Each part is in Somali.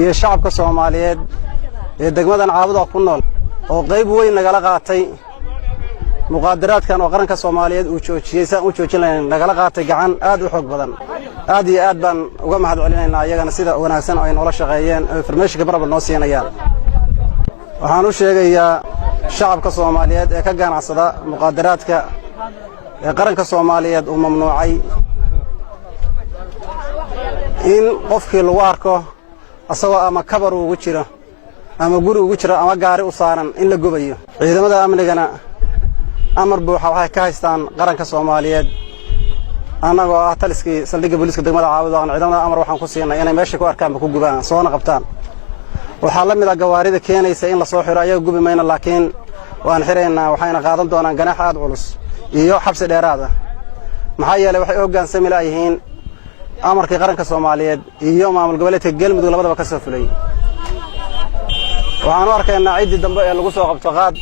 iyo shacabka Soomaaliyeed ee degmadan Caabud ku nool oo qayb weyn nagala qaatay muqaadaraadkan oo qaranka Soomaaliyeed uu joojiyay saan u joojinayna nagala qaatay gacan aad u xoog badan aad iyo aad baan uga mahadcelinaynaa ayagana sida wanaagsan ay nolol shaqeeyeen information baraba noo siinayaan waxaan u sheegayaa shacabka Soomaaliyeed ee ka ganacsada muqaadaraadka ee qaranka Soomaaliyeed uu mamnuucay in qofkii lagu arko asagoo ama kabar ugu jiro ama guri ugu jiro ama gaari u saaran in la gubayo ciidamada amnigana amar buuxa waxay ka haystaan qaranka Soomaaliyeed anagoo ah taliskii saldhigga booliska degmada Caabud ciidamada amar waxaan ku siinay inay meesha ku arkaan ku gubaan soona qabtaan waxa la mid ah gawaarida keenaysa in la soo xiro ayaga gubi mayna laakiin waan xireynaa waxayna qaadan doonaan ganaax aad culus iyo xabsi dheeraad ah maxaa yeelay waxay hogaansami laayihiin amarkii qaranka Soomaaliyeed iyo maamul goboleedka Galmudug labadaba ka soo fulay waxaan u arkaynaa ciidii dambe ee lagu soo qabto qaad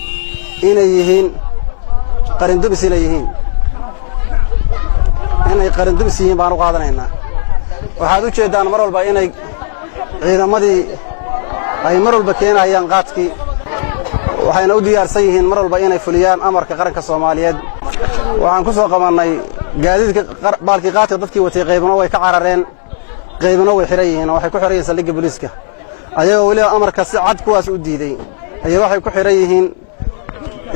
inay yihiin qarindubis yihiin baan u qaadanaynaa waxaad u jeedaan mar walba inay ciidamadii ay mar walba keenayaan qaadkii waxayna u diyaarsan yihiin mar walba inay fuliyaan amarka qaranka Soomaaliyeed waxaan ku soo qabanay gaadiidka baalkii qaadka dadkii watay qaybna way ka carareen qaybna way xiran yihiin waxay ku xiran yihiin saldhigga booliska ayagoo wali amarka si cad kuwaas u diiday ayay waxay ku xiran yihiin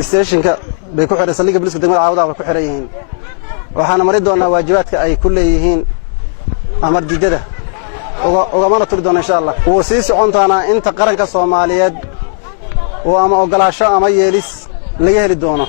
stationka bay ku xiran saldhigga booliska degmada Caabud way ku xiran yihiin waxaana mari doonaa waajibaadka ay ku leeyihiin amar diidada ogamana turi doona insha Allah oo sii socontaana inta qaranka Soomaaliyeed oo ama ogolaasho ama yeelis laga heli doono